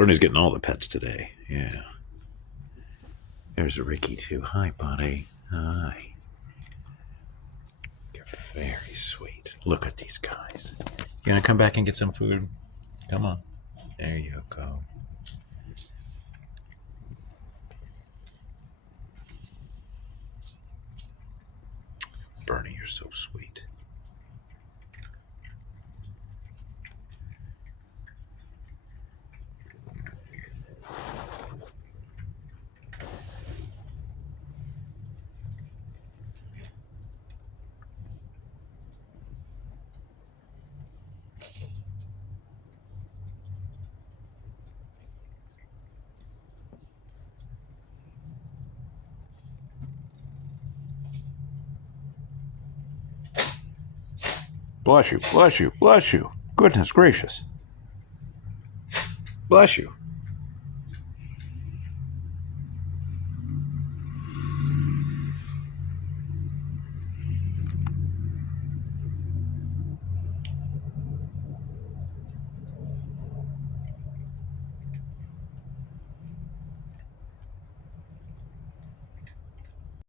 Bernie's getting all the pets today. Yeah. There's Ricky, too. Hi, buddy. Hi. You're very sweet. Look at these guys. You gonna come back and get some food? Come on. There you go. Bernie, you're so sweet. Bless you, bless you, bless you. Goodness gracious. Bless you.